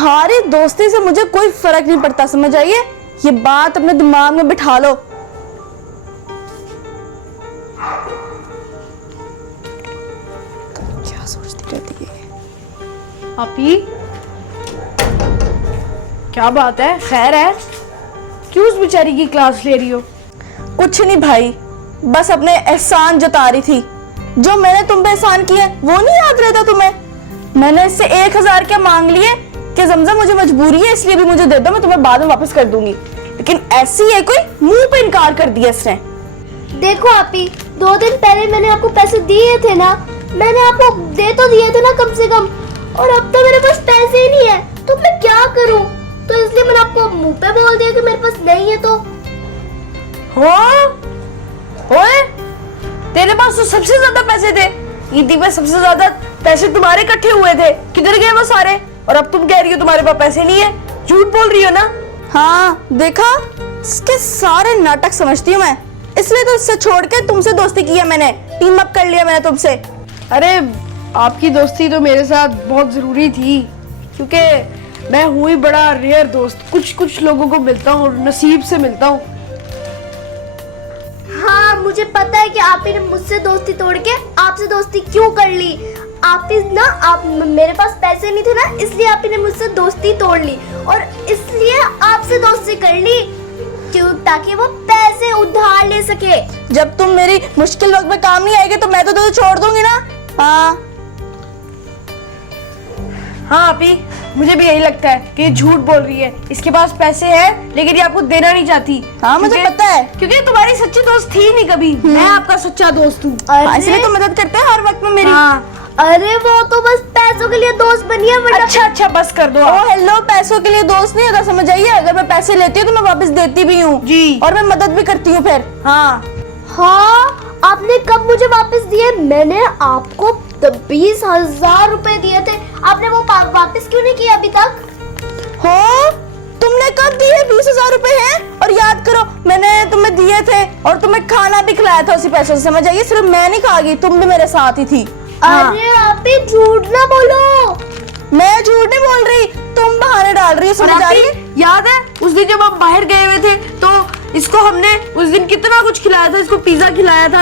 तुम्हारी दोस्ती से मुझे कोई फर्क नहीं पड़ता, समझ आइए? ये बात अपने दिमाग में बिठा लो। क्या सोचती रहती है आपी? क्या बात है, खैर है? क्यों उस बेचारी की क्लास ले रही हो? कुछ नहीं भाई, बस अपने एहसान जता रही थी। जो मैंने तुम पे एहसान किए वो नहीं याद रहता तुम्हें? मैंने इससे 1000 क्या मांग लिए कि जमजम मुझे मजबूरी है इसलिए भी मुझे दे दो, मैं तुम्हें बाद में वापस कर दूंगी। लेकिन ऐसी है कोई, मुंह पे इनकार कर दिया इसने। देखो आपी, 2 दिन पहले मैंने आपको पैसे दिए थे ना, मैंने आपको दे तो दिए थे ना कम से कम, और अब तो मेरे पास पैसे ही नहीं है, तो मैं क्या करूं? तो इसलिए मैंने आपको मुंह पे बोल दिया कि मेरे पास नहीं है। तो ओए, तेरे पास तो सबसे ज्यादा पैसे थे, ईदी में सबसे ज्यादा पैसे तुम्हारे इकट्ठे हुए थे, किधर गए वो सारे? और अब तुम कह रही हो तुम्हारे पास पैसे नहीं है, झूठ बोल रही हो ना? हाँ देखा, इसके सारे नाटक समझती हूँ मैं, इसलिए तो इससे छोड़ के तुमसे दोस्ती किया मैंने, टीम अप कर लिया मैंने तुमसे। अरे आपकी दोस्ती तो मेरे साथ बहुत जरूरी थी, क्योंकि मैं हूँ ही बड़ा रेयर दोस्त, कुछ लोगों को मिलता हूँ, नसीब से मिलता हूँ। हाँ, मुझे पता है कि आपने मुझसे दोस्ती तोड़ के आपसे दोस्ती क्यों कर ली। आप मेरे पास पैसे नहीं थे ना, इसलिए आपने मुझसे दोस्ती तोड़ ली, और इसलिए आपसे दोस्ती कर ली क्यों? ताकि वो पैसे उधार ले सके। जब तुम मेरी मुश्किल वक्त में काम नहीं आएगी तो मैं तो तुझे छोड़ दूंगी ना। हाँ हाँ आपी, मुझे भी यही लगता है कि ये झूठ बोल रही है, इसके पास पैसे हैं लेकिन ये आपको देना नहीं चाहती। हाँ मुझे पता है, क्योंकि तुम्हारी सच्ची दोस्त थी नहीं कभी, मैं आपका सच्चा दोस्त हूँ। इसलिए तो मदद करते हैं हर वक्त में मेरी। हाँ। अरे वो तो बस पैसों के लिए दोस्त बनी है, वरना अच्छा बस कर दो। ओ हेलो, पैसों के लिए दोस्त नहीं होता, समझ आइए? अगर मैं पैसे लेती हूँ तो मैं वापस देती भी हूँ जी, और मैं मदद भी करती हूँ फिर। हाँ आपने कब मुझे वापस दिए? मैंने आपको 20,000 रुपए दिए थे, आपने वो वापस क्यों नहीं किया अभी तक? हो, तुमने कब दिए? 20,000 रुपए हैं? और याद करो, मैंने तुम्हें दिए थे और तुम्हें खाना भी खिलाया था उसी पैसों से, समझ आइए? सिर्फ मैं नहीं खा गई, तुम भी मेरे साथ ही थी। अरे आप ही झूठ ना बोलो। मैं झूठ नहीं बोल रही, तुम बहाने डाल रही हो, समझ आ रही है? याद है उस दिन जब हम बाहर गए हुए थे तो इसको हमने उस दिन कितना कुछ खिलाया था, इसको पिज्जा खिलाया था,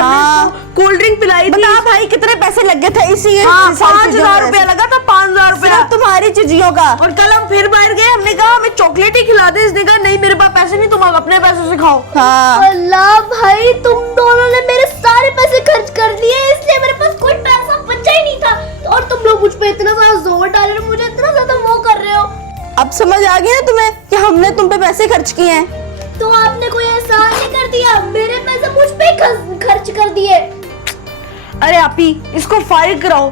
कोल्ड ड्रिंक पिलाई थी। बता भाई कितने पैसे लग गए थे इसी? 5,000 रुपया लगा था, 5,000 रुपया तुम्हारी चीजियों का। और कल हम फिर बाहर गए, हमने कहा हमें चॉकलेट ही खिला दे, इसने कहा नहीं मेरे पास पैसे नहीं, तुम अपने पैसों से खाओ। हाँ। अल्लाह भाई, तुम दोनों ने मेरे सारे पैसे खर्च कर दिए, इसलिए मेरे पास कोई पैसा बचा ही नहीं था, और तुम लोग मुझ पे इतना ज्यादा जोर डाल रहे हो, मुझे इतना ज्यादा वो कर रहे हो। अब समझ आ गई ना तुम्हें कि हमने तुम पे पैसे खर्च किए हैं? तो आपने कोई एहसान नहीं कर दिया, मेरे पैसे मुझ पे खर्च कर दिए। अरे आपी, इसको फारिग कराओ,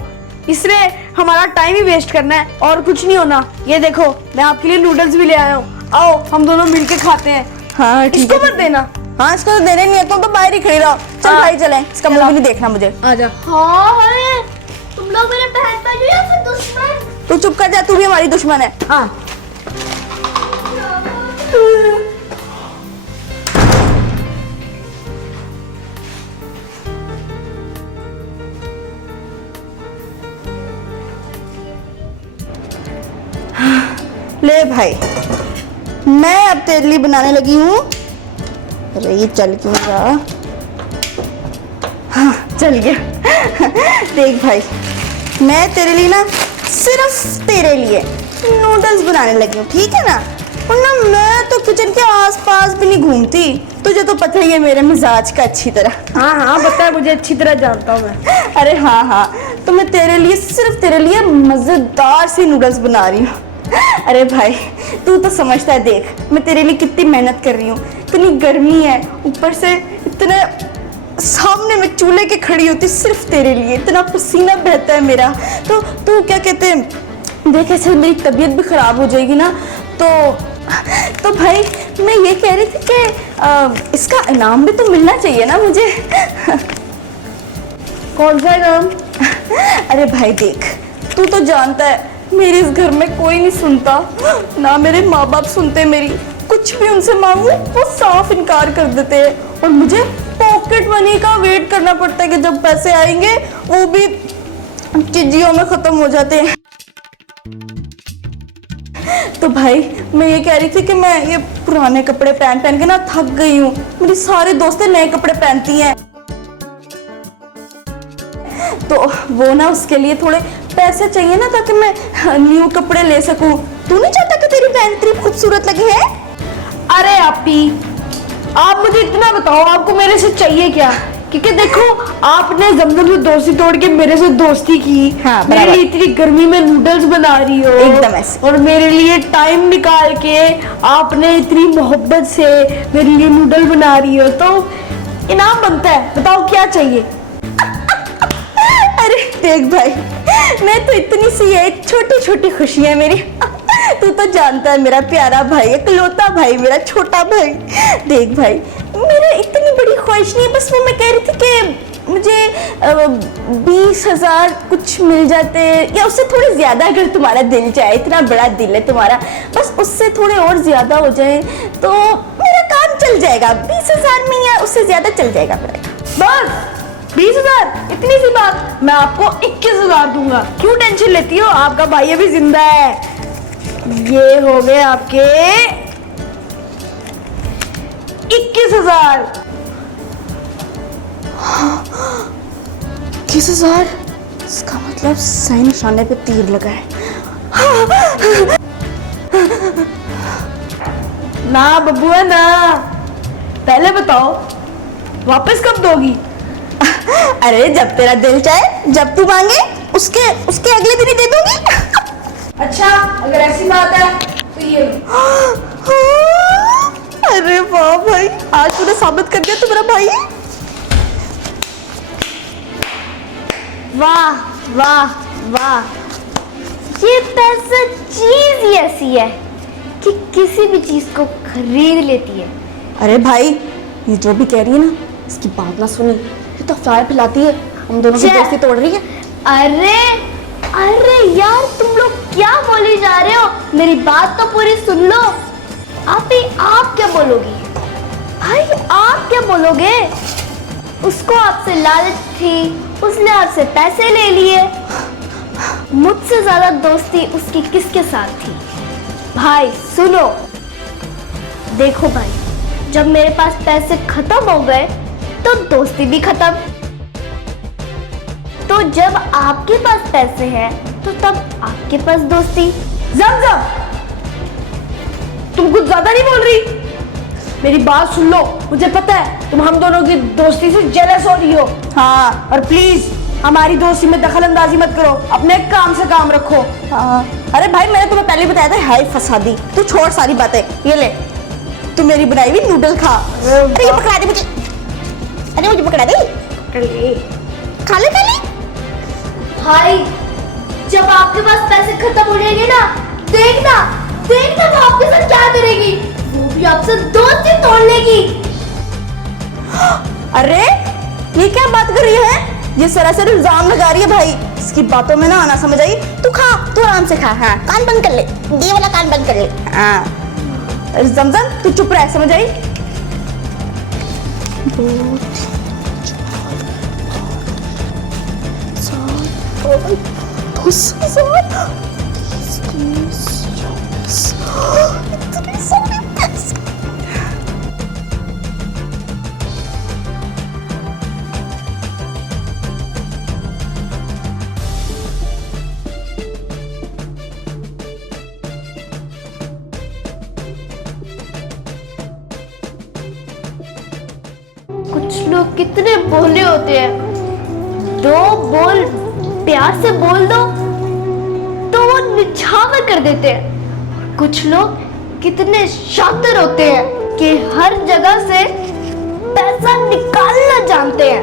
इसमें हमारा टाइम ही वेस्ट करना है और कुछ नहीं होना। ये देखो मैं आपके लिए नूडल्स भी ले आया हूँ, आओ हम दोनों मिलके खाते हैं। हाँ ठीक है, इसको मत देना। हाँ इसको तो देने नहीं है, तुम तो बाहर ही खड़ी रहो। चल हाँ। भाई चलें, इसका मुंह भी नहीं देखना मुझे। आजा। हाँ अरे तुम लोग मेरे बहन भाई हो या फिर दुश्मन? तू चुप कर जा, तू भी हमारी दुश्मन है। हाँ ले भाई, मैं अब तेरे लिए बनाने लगी हूँ। अरे ये चल क्यों रहा? हाँ चल गया। देख भाई, मैं तेरे लिए ना, सिर्फ तेरे लिए नूडल्स बनाने लगी हूँ, ठीक है ना? वरना मैं तो किचन के आसपास भी नहीं घूमती, तुझे तो पता ही है मेरे मिजाज का अच्छी तरह। हाँ पता है, मुझे अच्छी तरह जानता हूँ मैं। अरे हाँ, तो मैं तेरे लिए, सिर्फ तेरे लिए मजेदार सी नूडल्स बना रही हूँ। अरे भाई तू तो समझता है, देख मैं तेरे लिए कितनी मेहनत कर रही हूँ, इतनी गर्मी है, ऊपर से इतने सामने में चूल्हे के खड़ी होती सिर्फ तेरे लिए, इतना पसीना बहता है मेरा। तो तू क्या कहते हैं, देख ऐसे मेरी तबीयत भी खराब हो जाएगी ना, तो भाई मैं ये कह रही थी कि इसका इनाम भी तो मिलना चाहिए ना मुझे। कौन सा इनाम? अरे भाई देख, तू तो जानता है मेरे इस घर में कोई नहीं सुनता, ना मेरे माँ बाप सुनते मेरी, कुछ भी उनसे मांगू वो साफ इनकार कर देते हैं, और मुझे पॉकेट मनी का वेट करना पड़ता है कि जब पैसे आएंगे वो भी चिज्जियों में खत्म हो जाते हैं। तो भाई मैं ये कह रही थी कि मैं ये पुराने कपड़े पहन पहन के ना थक गई हूँ। मेरी सारी दोस्तें नए कपड़े पहनती हैं, तो वो ना उसके लिए थोड़े पैसे चाहिए ना, ताकि मैं न्यू कपड़े ले सकूं। तू नहीं चाहता कि तेरी बहन इतनी खूबसूरत लगी है? अरे आपी, आप मुझे इतना बताओ आपको मेरे से चाहिए क्या? क्योंकि देखो आपने जमजम से दोस्ती तोड़ के मेरे से दोस्ती की। हाँ, मेरे बराबर। लिए इतनी गर्मी में नूडल्स बना रही हो एकदम ऐसे। और मेरे लिए टाइम निकाल के आपने इतनी मोहब्बत से मेरे लिए नूडल बना रही हो, तो इनाम बनता है। बताओ क्या चाहिए? अरे देख भाई, मैं तो इतनी सी है, छोटी छोटी खुशियां मेरी। तू तो जानता है मेरा प्यारा भाई, इकलौता भाई, मेरा छोटा भाई। देख भाई, मेरा इतनी बड़ी ख्वाहिश नहीं है, बस वो मैं कह रही थी कि मुझे 20,000 कुछ मिल जाते, या उससे थोड़े ज्यादा अगर तुम्हारा दिल चाहे। इतना बड़ा दिल है तुम्हारा, बस उससे थोड़े और ज्यादा हो जाए तो मेरा काम चल जाएगा। 20,000 में या उससे ज्यादा चल जाएगा मेरा। बस 20,000? इतनी सी बात? मैं आपको 21,000 दूंगा। क्यों टेंशन लेती हो? आपका भाई अभी जिंदा है। ये हो गए आपके 21,000। 21,000? इसका मतलब सही निशाने पे तीर लगा है। ना बबुआ ना, पहले बताओ वापस कब दोगी? अरे जब तेरा दिल चाहे, जब तू मांगे, उसके अगले दिन ही दे दूंगी। अच्छा, अगर ऐसी बात है तो ये लो। अरे वाह भाई, आज तूने साबित कर दिया तू मेरा भाई है। वाह वाह वाह, ये पैसा चीज ही ऐसी है कि किसी भी चीज को खरीद लेती है। अरे भाई, ये जो भी कह रही है ना, इसकी बात ना सुनी। ये तो अफवाह फैलाती है, हम दोनों की दोस्ती तोड़ रही है। अरे अरे यार, तुम लोग क्या बोली जा रहे हो? मेरी बात तो पूरी सुन लो। आप क्या बोलोगी भाई? आप क्या बोलोगे? उसको आपसे लालच थी, उसने आपसे पैसे ले लिए। मुझसे ज्यादा दोस्ती उसकी किसके साथ थी? भाई सुनो, देखो भाई, जब मेरे पास पैसे खत्म हो गए तो दोस्ती भी खत्म। तो जब आपके पास पैसे हैं तो तब आपके पास दोस्ती। जमजम, तुम कुछ ज्यादा नहीं बोल रही? मेरी बात सुन लो, मुझे पता है तुम हम दोनों की दोस्ती से जेलस हो रही हो। हाँ, और प्लीज हमारी दोस्ती में दखल अंदाजी मत करो, अपने काम से काम रखो। हाँ। अरे भाई, मैंने तुम्हें पहले बताया था, हाय फंसा दी। तू छोड़ सारी बातें, ये ले, तू मेरी बनाई हुई नूडल खा। अरे ये पकड़ा दे मुझे, अरे मुझे पकड़ा दे। खा ले खा ले। भाई, जब आपके पास पैसे खत्म हो जाएंगे ना, देखना देखना वो आपके साथ क्या करेगी। वो भी आपसे दोस्ती तोड़ लेगी। अरे ये क्या बात कर रही है? ये सरासर इल्जाम लगा रही है भाई। इसकी बातों में ना आना समझ आई। तू खा, तू आराम से खा। हाँ, कान बंद कर ले, ये वाला कान बंद कर ले। हाँ जमजम, तू चुप रह, समझ आई? 2 3 4 10,000 इतने सारे पैसे। कुछ लोग कितने भोले होते हैं, 2 बोल प्यार से बोल दो तो वो निछावर कर देते हैं। कुछ लोग कितने शातिर होते हैं कि हर जगह से पैसा निकालना जानते हैं।